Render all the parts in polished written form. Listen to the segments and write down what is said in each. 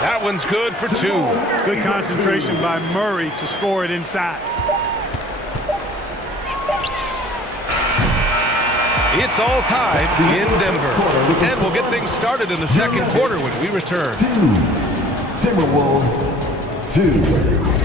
That one's good for 2. Good concentration by Murray to score it inside. It's all tied in Denver. And we'll get things started in the second quarter when we return. Timberwolves 2.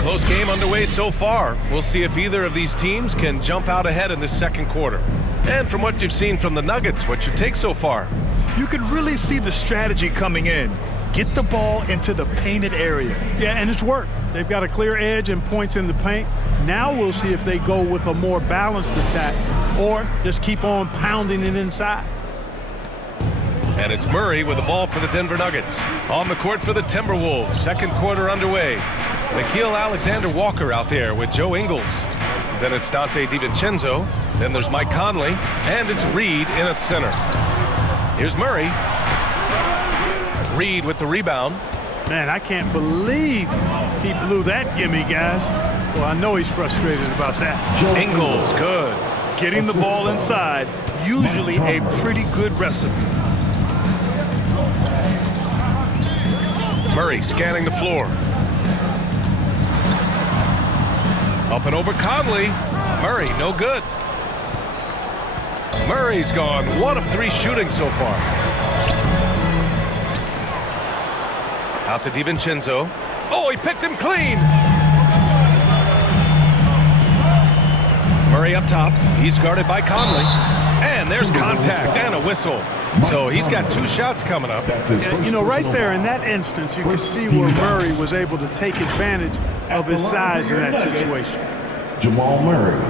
Close game underway so far. We'll see if either of these teams can jump out ahead in this second quarter. And from what you've seen from the Nuggets, what's your take so far? You can really see the strategy coming in. Get the ball into the painted area. Yeah, and it's worked. They've got a clear edge and points in the paint. Now we'll see if they go with a more balanced attack or just keep on pounding it inside. And it's Murray with the ball for the Denver Nuggets. On the court for the Timberwolves. Second quarter underway. Nickeil Alexander-Walker out there with Joe Ingles. Then it's Dante DiVincenzo. Then there's Mike Conley. And it's Reed in at center. Here's Murray. Reed with the rebound. Man, I can't believe he blew that gimme, guys. Well, I know he's frustrated about that. Ingles, good. Getting the ball inside, usually a pretty good recipe. Murray scanning the floor. Up and over Conley. Murray, no good. Murray's gone 1 of 3 shooting so far. Out to DiVincenzo. Oh, he picked him clean. Murray up top. He's guarded by Conley. And there's contact and a whistle. So he's got 2 shots coming up. Yeah, you know, right there in that instance, you could see where Murray was able to take advantage of his size in that situation. Jamal Murray.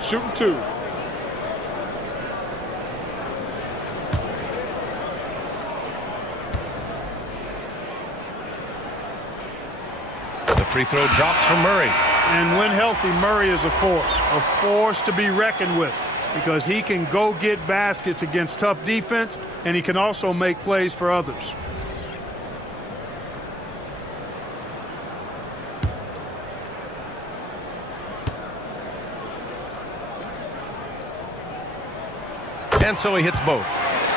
Shooting 2. The free throw drops from Murray. And when healthy, Murray is a force to be reckoned with, because he can go get baskets against tough defense, and he can also make plays for others. And so he hits both.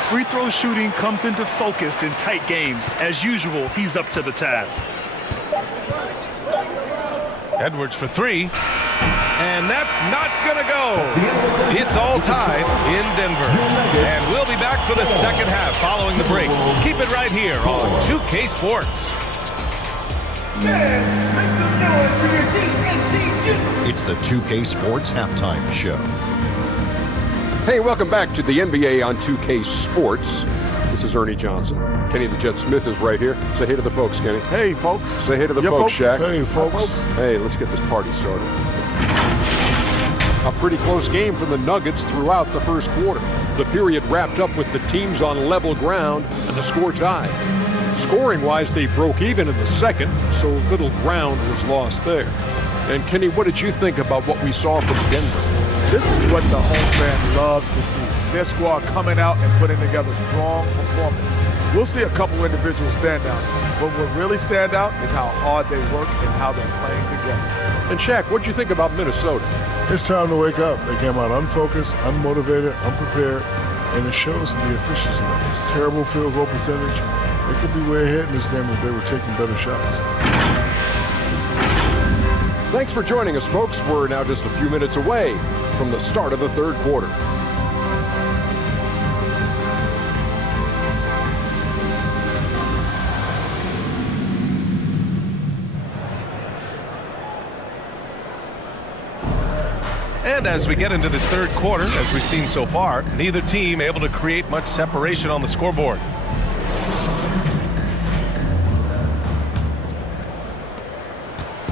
Free throw shooting comes into focus in tight games. As usual, he's up to the task. Edwards for 3. And that's not going to go. It's all tied in Denver. And we'll be back for the second half following the break. Keep it right here on 2K Sports. It's the 2K Sports Halftime Show. Hey, welcome back to the NBA on 2K Sports. This is Ernie Johnson. Kenny the Jet Smith is right here. Say hey to the folks, Kenny. Hey, folks. Say hey to the folks, Shaq. Hey, folks. Hey, let's get this party started. A pretty close game for the Nuggets throughout the first quarter. The period wrapped up with the teams on level ground and the score tied. Scoring-wise, they broke even in the second, so little ground was lost there. And Kenny, what did you think about what we saw from Denver? This is what the home fan loves to see. Their squad coming out and putting together strong performance. We'll see a couple individual standouts, but what really stand out is how hard they work and how they're playing together. And Shaq, what did you think about Minnesota? It's time to wake up. They came out unfocused, unmotivated, unprepared, and it shows in the efficiency levels. Terrible field goal percentage. They could be way ahead in this game if they were taking better shots. Thanks for joining us, folks. We're now just a few minutes away from the start of the third quarter. And as we get into this third quarter, as we've seen so far, neither team able to create much separation on the scoreboard.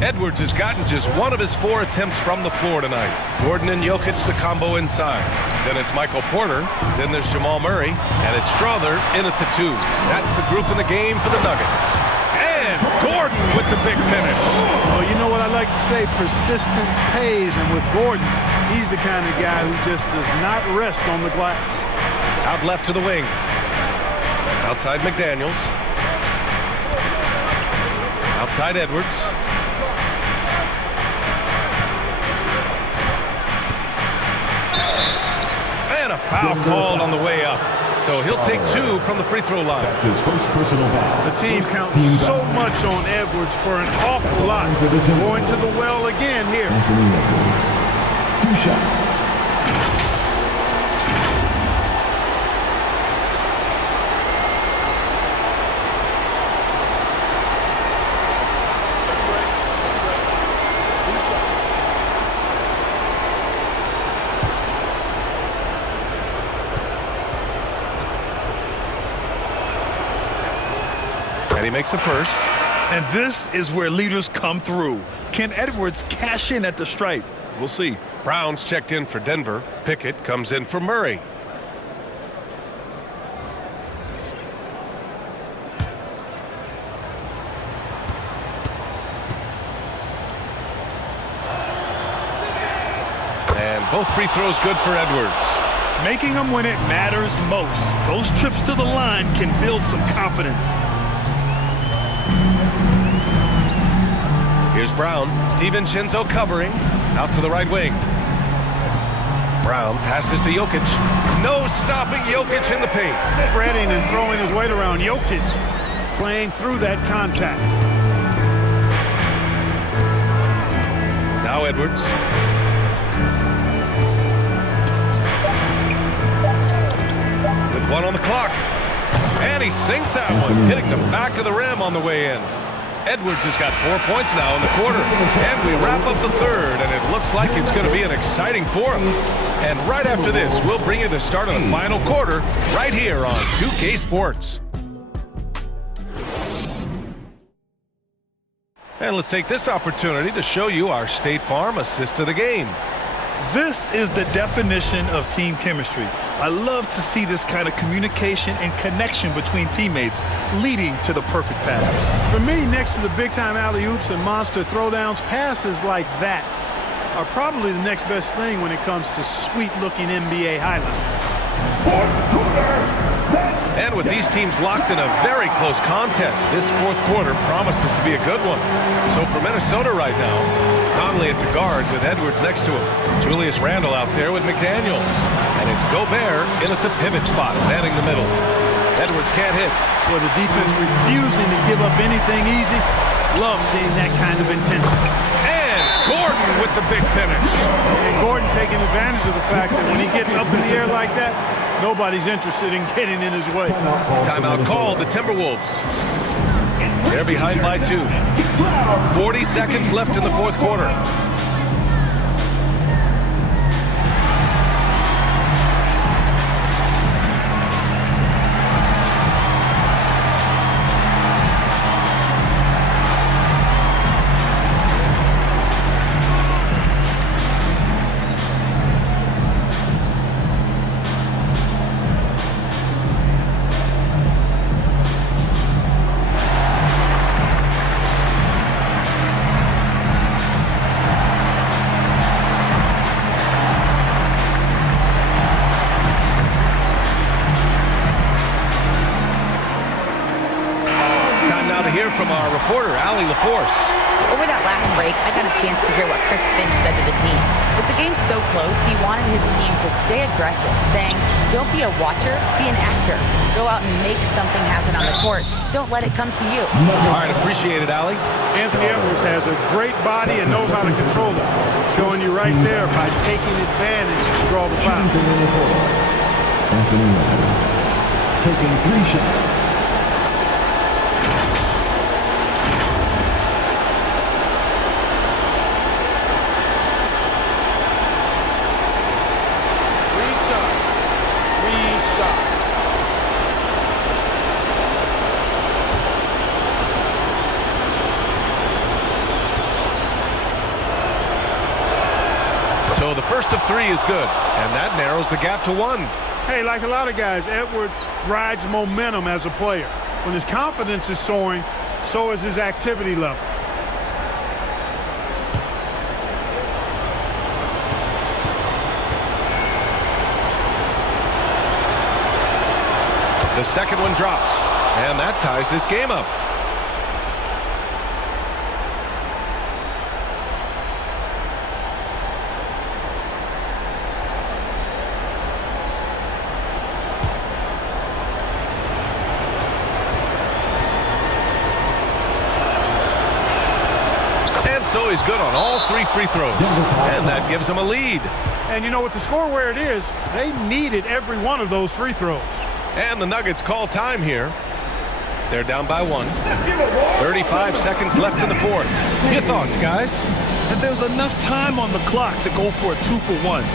Edwards has gotten just 1 of his 4 attempts from the floor tonight. Gordon and Jokic the combo inside. Then it's Michael Porter. Then there's Jamal Murray. And it's Strother in at the 2. That's the group in the game for the Nuggets. And Gordon with with the big finish. Oh, you know what I like to say? Persistence pays. And with Gordon, he's the kind of guy who just does not rest on the glass. Out left to the wing. Outside McDaniels. Outside Edwards. And a foul called on the way up. So he'll take 2 from the free throw line. That's his first personal foul. The team counts so much on Edwards for an awful lot. Going to the well again here. Anthony Edwards. 2 shots. And he makes a first. And this is where leaders come through. Can Edwards cash in at the stripe? We'll see. Brown's checked in for Denver. Pickett comes in for Murray. And both free throws good for Edwards. Making them when it matters most. Those trips to the line can build some confidence. Here's Brown. DiVincenzo covering. Out to the right wing. Brown passes to Jokic. No stopping Jokic in the paint. Spreading and throwing his weight around. Jokic playing through that contact. Now Edwards. With 1 on the clock. And he sinks that one, hitting the back of the rim on the way in. Edwards has got 4 points now in the quarter. And we wrap up the third, and it looks like it's going to be an exciting fourth. And right after this, we'll bring you the start of the final quarter right here on 2K Sports. And let's take this opportunity to show you our State Farm assist of the game. This is the definition of team chemistry. I love to see this kind of communication and connection between teammates leading to the perfect pass. For me, next to the big-time alley-oops and monster throwdowns, passes like that are probably the next best thing when it comes to sweet-looking NBA highlights. And with these teams locked in a very close contest, this fourth quarter promises to be a good one. So for Minnesota right now, Conley at the guard with Edwards next to him. Julius Randle out there with McDaniels. And it's Gobert in at the pivot spot, manning the middle. Edwards can't hit. Well, the defense refusing to give up anything easy. Love seeing that kind of intensity. And Gordon with the big finish. And Gordon taking advantage of the fact that when he gets up in the air like that, nobody's interested in getting in his way. Timeout called the Timberwolves. They're behind by 2. 40 seconds left in the fourth quarter. From our reporter, Allie LaForce. Over that last break, I got a chance to hear what Chris Finch said to the team. With the game so close, he wanted his team to stay aggressive, saying, don't be a watcher, be an actor. Go out and make something happen on the court. Don't let it come to you. All right, appreciate it, Allie. Anthony Edwards has a great body and knows how to control it. Showing you right there by taking advantage to draw the foul. Anthony Edwards taking 3 shots. So the first of 3 is good, and that narrows the gap to 1. Hey, like a lot of guys, Edwards rides momentum as a player. When his confidence is soaring, so is his activity level. The second one drops, and that ties this game up. So he's good on all 3 free throws, and that gives him a lead. And you know, with the score where it is, they needed every one of those free throws. And the Nuggets call time here. They're down by 1. 35 seconds left in the fourth. Your thoughts, guys? And there's enough time on the clock to go for a 2-for-1.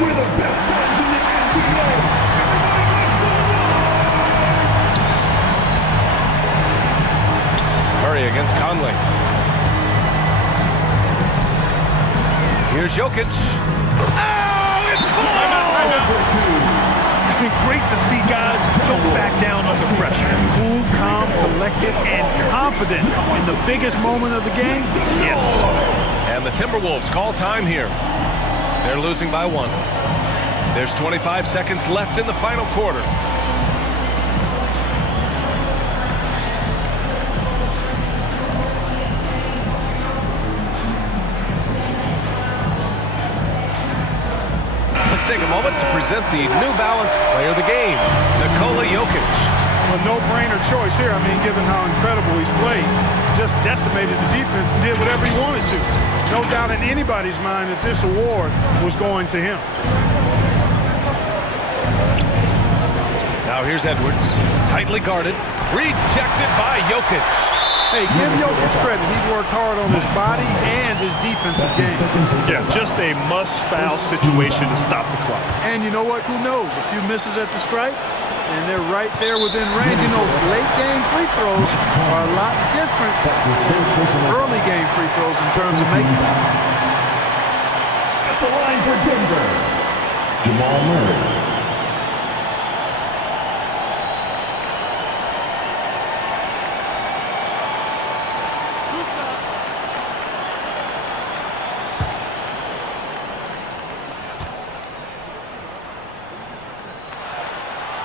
We're the best friends in the NBA. Murray against Conley. Here's Jokic. Oh, it's Great to see guys go back down under pressure. Cool, calm, collected, and confident in the biggest moment of the game. Yes. And the Timberwolves call time here. They're losing by 1. There's 25 seconds left in the final quarter. Let's take a moment to present the New Balance Player of the Game, Nikola Jokic. A no-brainer choice here. I mean, given how incredible he's played, just decimated the defense and did whatever he wanted to. No doubt in anybody's mind that this award was going to him. Now here's Edwards, tightly guarded, rejected by Jokic. Hey, give Jokic credit. He's worked hard on his body and his defensive game. Yeah, just a must-foul situation to stop the clock. And you know what? Who knows? A few misses at the stripe, and they're right there within range. You know, late-game free throws are a lot different from early-game free throws in terms of making them. At the line for Denver, Jamal Murray.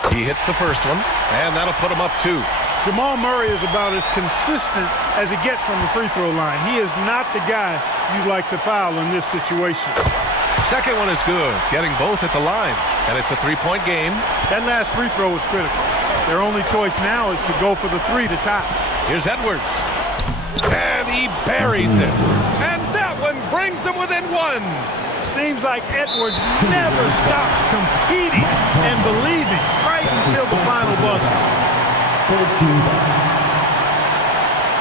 He hits the first one, and that'll put him up 2. Jamal Murray is about as consistent as he gets from the free throw line. He is not the guy you like to foul in this situation. Second one is good, getting both at the line, and it's a 3-point game. That last free throw was critical. Their only choice now is to go for the 3 to tie. Here's Edwards, and he buries it. And that one brings them within 1. Seems like Edwards never stops competing and believing right until the final buzzer.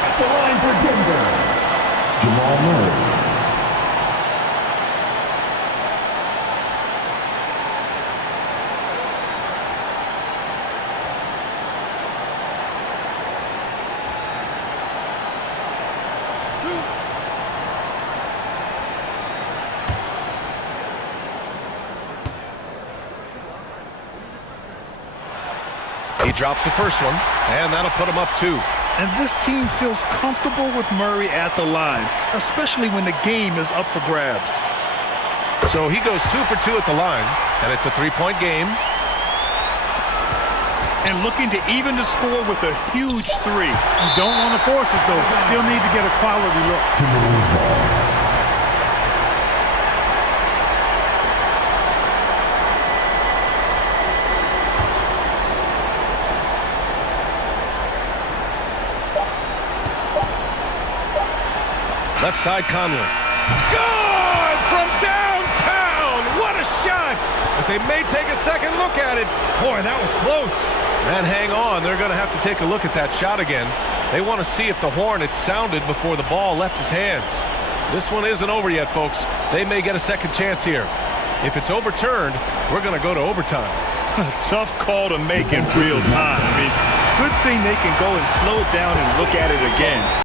At the line for Denver, Jamal Murray. He drops the first one, and that'll put him up 2. And this team feels comfortable with Murray at the line, especially when the game is up for grabs. So he goes 2 for 2 at the line, and it's a 3-point game. And looking to even the score with a huge 3. You don't want to force it, though. Still need to get a quality look. Timberwolves ball. Left side, Conley. Good from downtown. What a shot. But they may take a second look at it. Boy, that was close. And hang on. They're going to have to take a look at that shot again. They want to see if the horn had sounded before the ball left his hands. This one isn't over yet, folks. They may get a second chance here. If it's overturned, we're going to go to overtime. Tough call to make in real time. I mean, good thing they can go and slow it down and look at it again.